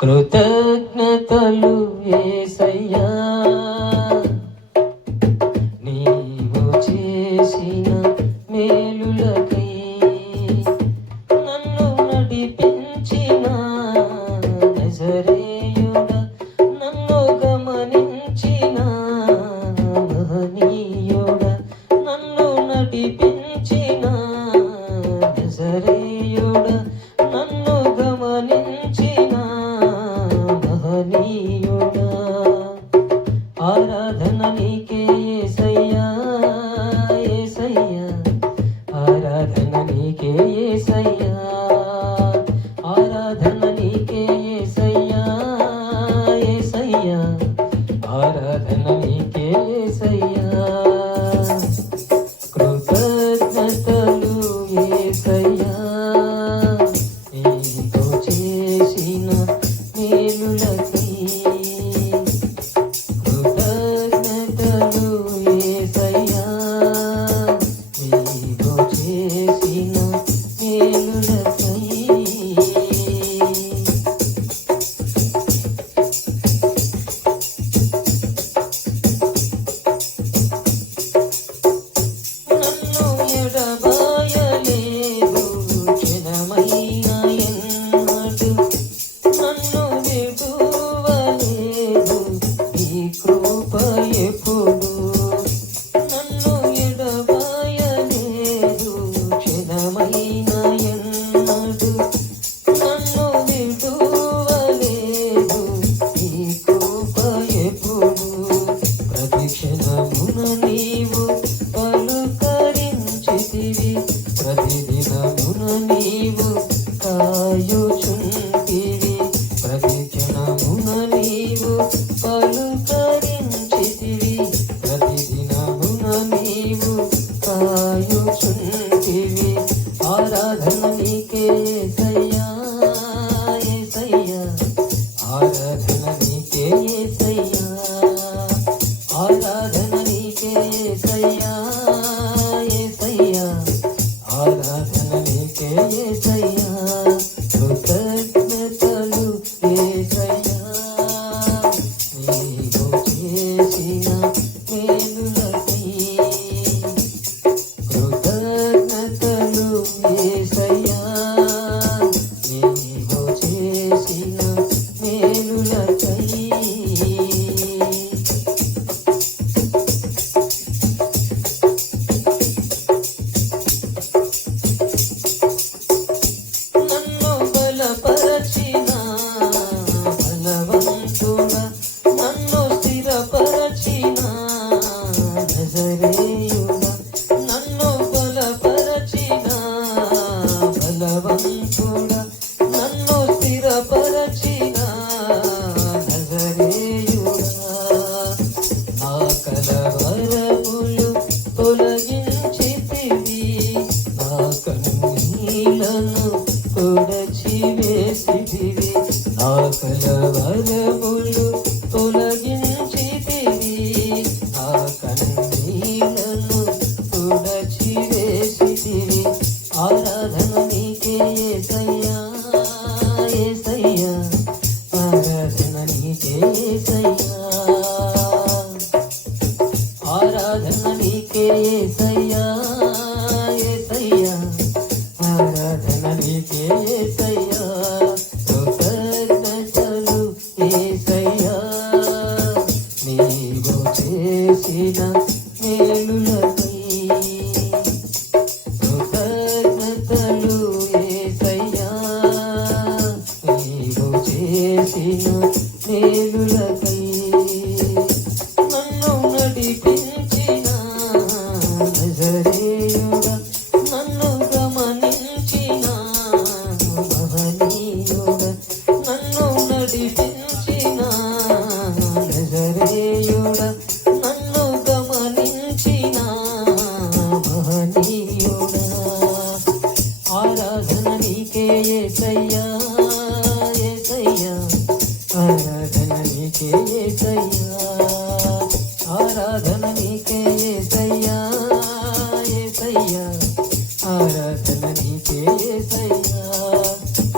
కృతజ్ఞతలు యేసయ్యా, నీవు చేసిన మేలులకై నన్ను నడిపించిన నజరేయుడా, నన్ను గమనించిన మహనీయుడా, నన్ను నడిపించిన నజరేయుడా, నన్ను గమనించిన మహనీయుడా. ఆరాధన నీకే యేసయ్యా, యేసయ్యా, ఆరాధన నీకే యేసయ్యా, ఆరాధన నీకే యేసయ్యా, యేసయ్యా, ఆరాధన నీకే యేసయ్యా. కృతజ్ఞతలు యేసయ్యా, నీతో చేసిన మేలులకై. కృతజ్ఞతలు యేసయ్యా, నీతో చేసిన మేలులకై. నన్ను ఎడబాయలేదు క్షణమైనా ఎన్నడు, నన్ను విడువలేదు నీ కృప ఎప్పుడు. నన్ను ఎడబాయలేదు క్షణమైనా ఎన్నడు, నన్ను విడువలేదు నీ కృప ఎప్పుడు. ప్రతి క్షణమున నీవు పలుకరించితివి, ప్రతిదినమున నీవు కాయుచుంటివి, ప్రతి క్షణమున నీవు పలుకరించితివి, ప్రతిదినమున నీవు కాయుచుంటివి. ఆరాధన నీకే యేసయ్యా, యేసయ్యా, ఆరాధన నీకే యేసయ్యా, ఆరాధన నీకే యేసయ్యా, యేసయ్యా, ఆరాధన నీకే యేసయ్యా. కృతజ్ఞతలు యేసయ్యా, నీవు చేసిన మేలులకై. కృతజ్ఞతలు యేసయ్యా, నీవు చేసిన మేలులకై. నన్ను బలపరచిన బలవంతుడా, నన్ను స్థిరపరచిన నజరేయుడా, నన్ను బలపరచిన బలవంతుడా, నన్ను స్థిరపరచిన నజరేయుడా. నా కలవరములు తొలగించితివి, నా కన్నీళ్లను తుడచివేసితివి, నా కలవరములు తొలగించితివి, నా కన్నీళ్లను తుడచివేసితివి. ఆరాధన నీకే యేసయ్యా, యేసయ్యా, ఆరాధన నీకే యేసయ్యా, ఆరాధన నీకే యేసయ్యా, యేసయ్యా, ఆరాధన నీకే యేసయ్యా. కృతజ్ఞతలు యేసయ్యా, నీవు చేసిన మేలులకై. కృతజ్ఞతలు యేసయ్యా, నీవు చేసిన